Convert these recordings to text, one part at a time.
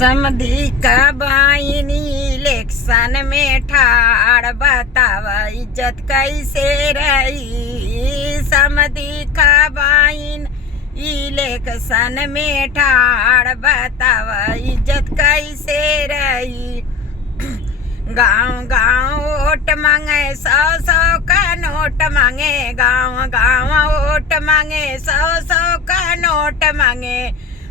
समधी का binary election में ठाड़ बताव इज्जत कैसे रही। समधी का बाइन इलेक्शन में ठाड़ बताव इज्जत कैसे रही। गांव गांव वोट मांगे 100-100 का नोट मांगे। गांव गांव वोट मांगे 100-100 का नोट मांगे।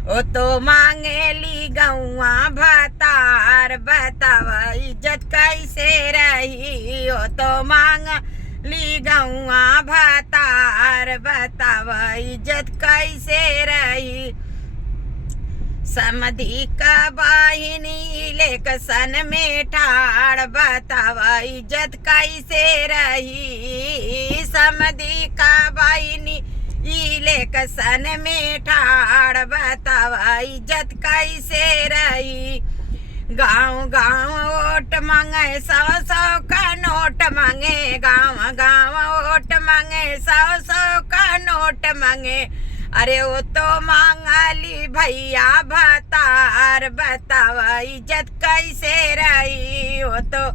ओ तो मांगे ली गौआ भातार बताव इज्जत कैसे रही। ओ तो मांग ली गौआ भातार बताव इज्जत कैसे रही। समधी का बाहिनी इलेक्शन में ठाड़ बताव इज्जत कैसे रही। समधी का बाहिनी इलेक्शन में ठाड़ बताव इज्जत कैसे रही। गांव गांव वोट मांगे 100-100 का नोट मांगे। गांव गांव वोट मांगे 100-100 का नोट मांगे। अरे वो तो मांगाली भैया भातार बताव इज्जत कैसे रही। वो तो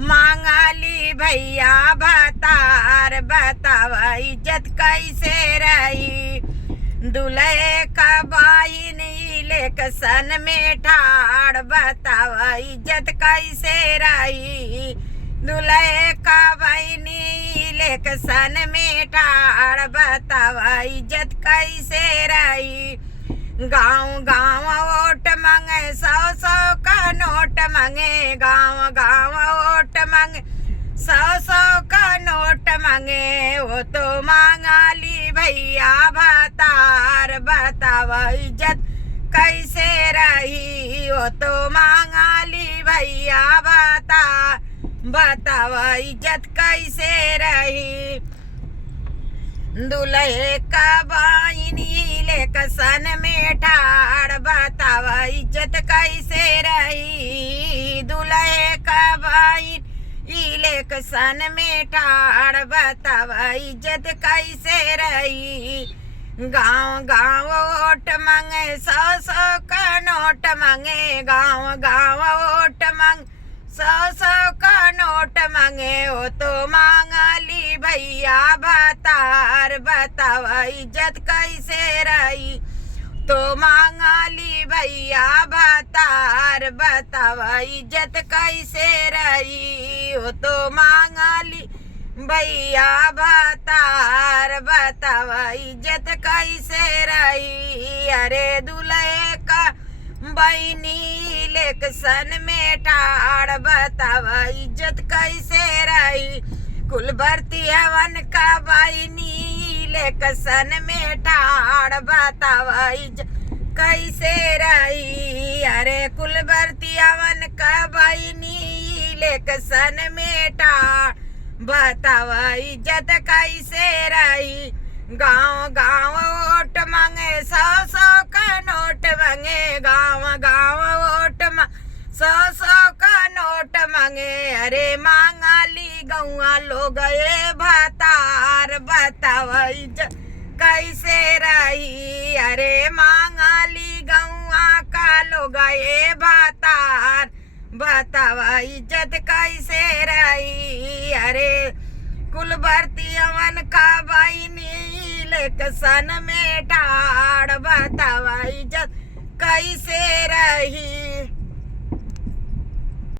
मांगाली भैया भातार बताव इज्जत कैसे रही। दूल्हे का बाइन इलेक्शन में ठाड़ बताव इज्जत कैसे रही। दूल्हे का बाइनी इलेक्शन में ठाड़ बताव इज्जत कैसे रही। गांव गांव वोट मांगे 100-100 का नोट मांगे। गांव गांव वोट मांगे 100-100 का नोट मांगे। वो तो मांगाली भैया भातार बताव इज्जत कैसे रही। वो तो मांगाली भैया भातार बताव इज्जत कैसे रही। दूल्हे का बाइन इलेक्शन में ठाड़ बताव इज्जत कैसे रही। दूल्हे का बाइन इलेक्शन में ठाड़ बताव इज्जत कैसे रही। गांव गांव वोट मांगे 100-100 का नोट मांगे। गांव गांव वोट मांगे 100-100 का नोट मांगे। वो तो मांगाली भैया भातार बताव इज्जत कैसे रही। तो मांगाली भैया भातार बताव इज्जत कैसे रही। वो तो मांगाली भैया भातार बताव इज्जत कैसे रही। अरे दूल्हे का बाइनी इलेक्शन में ठाड़ बताव इज्जत कैसे रही। कुल भर्ती हवन का बाइनी इलेक्शन में ठाड़ बताव इज्जत कैसे रही। अरे कुल भर्ती हवन का बाइनी इलेक्शन में ठाड़ बताव इज्जत कैसे रही। गांव गांव वोट मांगे 100-100 का नोट मांगे। गांव गांव वोट 100-100 का नोट मांगे। अरे मांगाली गौआ लोग ये भातार बताव इज्जत कैसे रही। अरे मांगाली गौआ का लोग ये भातार बताव इज्जत कैसे रही। अरे कुल भर्ती अमन का बाइनी इलेक्शन में ठाड़ बताव इज्जत कैसे रही।